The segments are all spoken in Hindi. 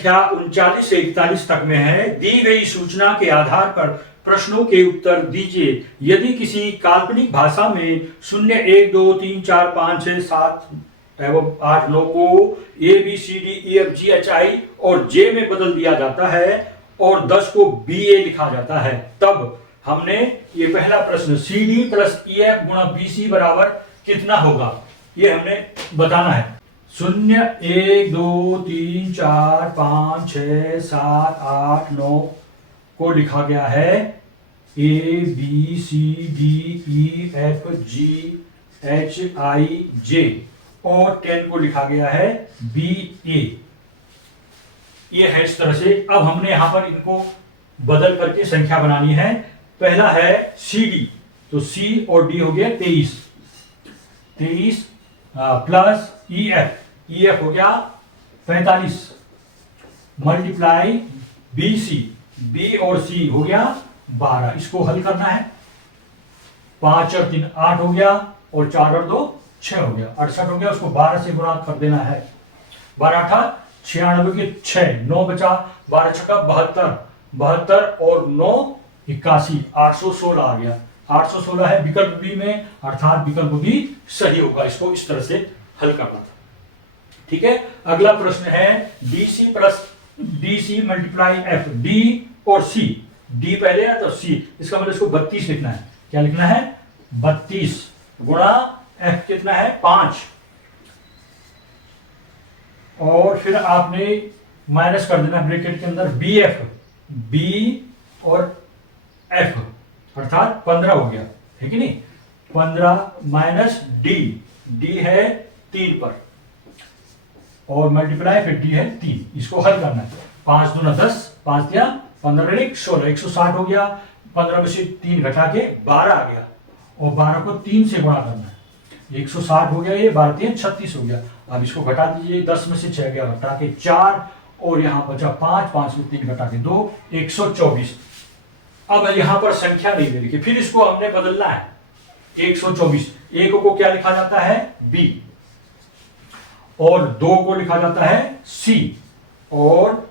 संख्या 39 से 41 तक में है। दी गई सूचना के आधार पर प्रश्नों के उत्तर दीजिए। यदि किसी काल्पनिक भाषा में 0, 1, 2, 3, 4, 5, 6, 7 एवं 8, 9 को A, B, C, D, E, F, G, H, I और J में बदल दिया जाता है और 10 को BA लिखा जाता है, तब हमने ये पहला प्रश्न CD प्लस EF गुणा BC बराबर कितना होगा, ये हमने बताना है। 0, 1, 2, 3, 4, 5, 6, 7, 8, 9 को लिखा गया है A, B, C, D, E, F, G, H, I, J और 10 को लिखा गया है B, A। ये है इस तरह से। अब हमने यहां पर इनको बदल करके संख्या बनानी है। पहला है CD, तो C और D हो गया 23 प्लस EF हो गया 45 मल्टीप्लाई BC, B और C हो गया 12। इसको हल करना है। 5 और 3 8 हो गया और 4 और 2 6 हो गया, 68 हो गया। उसको 12 से गुणा कर देना है। 12 8 96 के 6, 9 बचा, 12 छक्का 72, 72 और 9 81, 816 आ गया। 816 है विकल्प बी में, अर्थात विकल्प बी सही होगा। इसको इस तरह से हल करना था। ठीक है, अगला प्रश्न है DC plus DC multiply F, D और C। D पहले है तो C, इसका मतलब इसको 32 लिखना है। क्या लिखना है? 32 गुणा F कितना है? 5 और फिर आपने माइनस कर देना ब्रैकेट के अंदर BF, B और F अर्थात 15 हो गया, है कि नहीं? 15 माइनस D है 3 पर और मल्टीप्लाई फिर D है 3। इसको हल करना है। 5 दूना 10, 5 दिया 15 1 16, 160 हो गया। 15 में से 3 घटा के 12 आ गया और 12 को 3 से गुणा करना है। 160 हो गया, ये 12 3 36 हो गया। अब इसको घटा दीजिए। 10 में से 6 गया, घटा के 4 और यहाँ बचा 5, 5 में 3 घटा के 2, 124। अब यहां पर संख्या नहीं दे रखी, फिर इसको हमने बदलना है। 124, एक को क्या लिखा जाता है? B और 2 को लिखा जाता है C और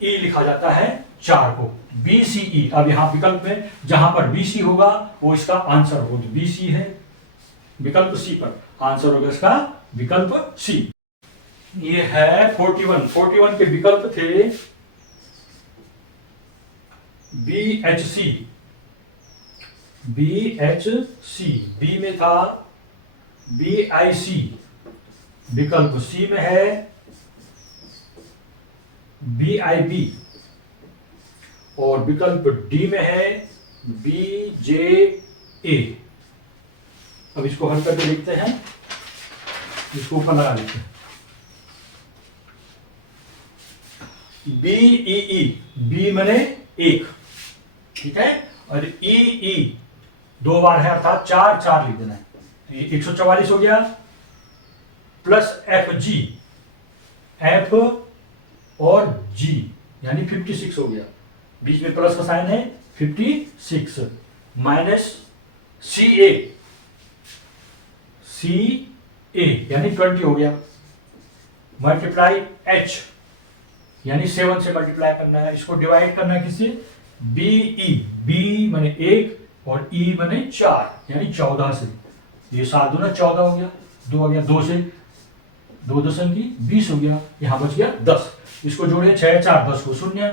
E लिखा जाता है 4 को, BCE। अब यहां विकल्प में जहां पर BC होगा वो इसका आंसर होगा। तो BC है विकल्प C पर, आंसर होगा इसका विकल्प C। ये है 41 के विकल्प थे BHC, B में था BIC, विकल्प C में है BIB और विकल्प D में है BJA। अब इसको हल करके देखते हैं। इसको ऊपर लगा लेते हैं। BEE, B मने 1, ठीक है, और EE 2 बार है अर्थात 4 4 लिख देना है। तो ये 144 हो गया प्लस FG, F और G यानी 56 हो गया। बीच में प्लस का साइन है 56 माइनस CA यानी 20 हो गया। मल्टीप्लाई H यानी 7 से मल्टीप्लाई करना है। इसको डिवाइड करना है किससे? BE, B माने 1 और E माने 4 यानी 14 से। ये 7 दूना 14 हो गया, 2 आ गया, 2 से 2 दशम की 20 हो गया। यहां बच गया 10। इसको जोड़े 6 4 10 को 0,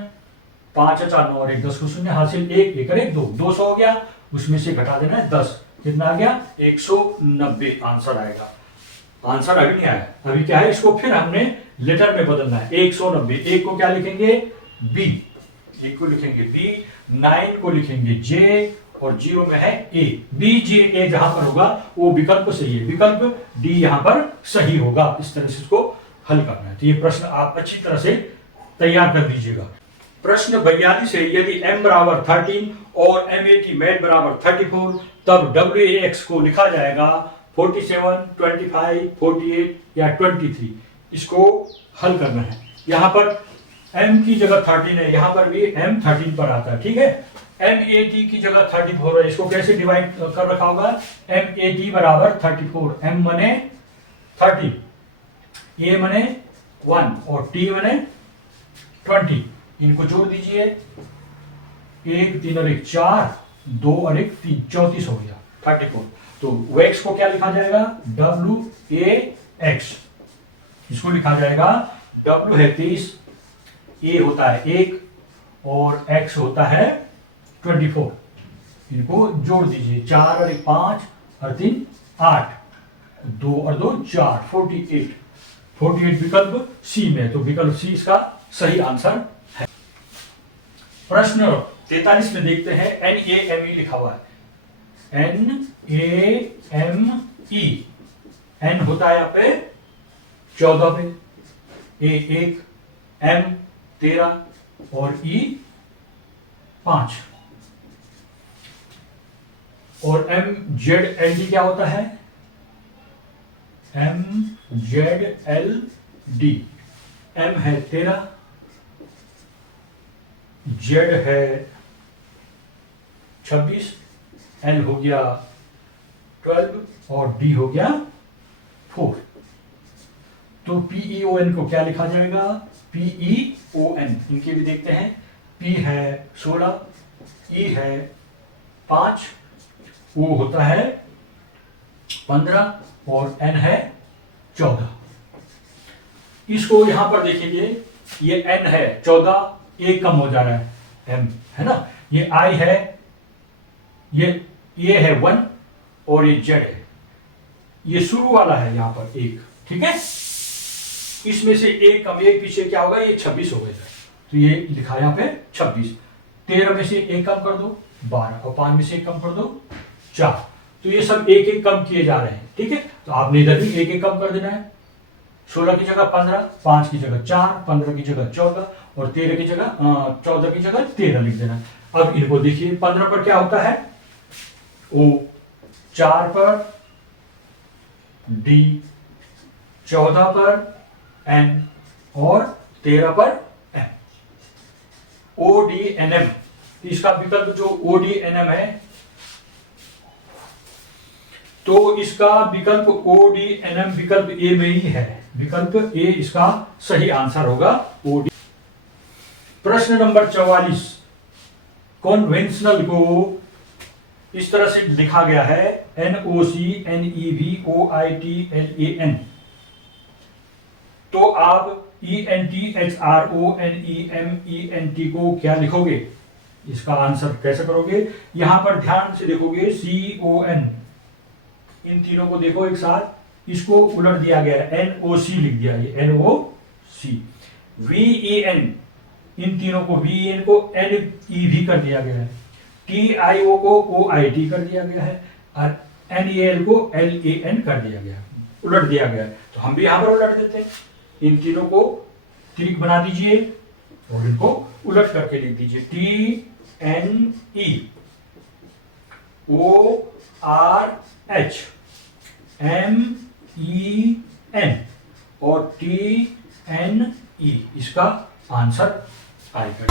5 4 9 और 1 10 को 0, हासिल 1 1 1 2 200 हो गया। उसमें से घटा देना है 10। कितना आ गया? 190 आंसर आएगा। आंसर अभी नहीं आया, अभी क्या है? इसको फिर हमने लेटर में बदलना है। 190, 1 को क्या लिखेंगे? B, 1 को लिखेंगे B, 9 को लिखेंगे J और 0 में है A। BJA जहां पर होगा वो विकल्प सही है, विकल्प D यहां पर सही होगा। इस तरह से इसको हल करना है। तो ये प्रश्न आप अच्छी तरह से तैयार कर दीजिएगा। प्रश्न 42 है, यदि m बराबर 13 और MAT बराबर 34 तब WAX को लिखा जाएगा 47, 25, 48 या 23। इसको हल करना है। यहां पर m की जगह 13 है, यहां पर भी m 13 पर आता है, ठीक है। MAT की जगह 34 है, इसको कैसे डिवाइड कर रखा होगा? MAT बराबर 34, m मने 30, A मने 1 और T मने 20, इनको जोड़ दीजिए, 1 3 और 1 4, 2 और 1 3, 34 हो गया 34। तो wax को क्या लिखा जाएगा, WAX, इसको लिखा जाएगा, W है 23, A होता है 1 और X होता है 24, इनको जोड़ दीजिए, 4 और 1 5 और 3 8, 2 और 2 4, 48 विकल्प सी में, तो विकल्प सी इसका सही आंसर है। प्रश्न 43 में देखते हैं, NAME लिखा हुआ है, NAME, N होता है यहाँ पे 14 पे, A 1, M 13 और E 5, और MZLD क्या होता है, MZLD, M है 13, Z है 26, L हो गया 12 और D हो गया 4। तो PEON को क्या लिखा जाएगा, PEON, इनके भी देखते हैं, P है 16, E है 5, O होता है 15 और N है 14। इसको यहां पर देखिए, ये N है 14, एक कम हो जा रहा है, M है ना, ये I है, ये है 1 और ये Z है, ये शुरू वाला है यहां पर 1, ठीक है, इसमें से एक कम, एक पीछे क्या होगा, ये 26 हो गया, तो ये लिखा यहां पे 26। 13 में से एक कम कर दो 12 और 5 में से एक कम कर दो 4, तो ये सब एक एक कम किए जा रहे हैं, ठीक है, तो आपने इधर भी एक एक कम कर देना है, 16 की जगह 15, 5 की जगह 4, 15 की जगह 14 और 13 की जगह 14 की जगह 13 लिख देना। अब इनको देखिए, 15 पर क्या होता है, O, 4 पर D, 14 पर N और 13 पर M, ODNM, इसका विकल्प जो ODNM है, तो इसका विकल्प ODNM विकल्प ए में ही है, विकल्प ए इसका सही आंसर होगा, OD। प्रश्न नंबर 44, कॉन्वेंशनल को इस तरह से लिखा गया है, NOCNEVOITLAN, तो आप ENTHRONEMENT को क्या लिखोगे, इसका आंसर कैसे करोगे, यहां पर ध्यान से देखोगे, CON, इन तीनों को देखो एक साथ, इसको उलट दिया गया है, NOC लिख दिया, ये NOC, VEN, इन तीनों को VEN को NEV कर दिया गया है, TIO को OIT कर दिया गया है और NAL को LAN कर दिया गया है, उलट दिया गया है, तो हम भी यहां पर उलट देते हैं, इन तीनों को त्रिक बना दीजिए और इनको उलट करके लिख दीजिए, TNEORH MEN और TNE, इसका आंसर आएगा।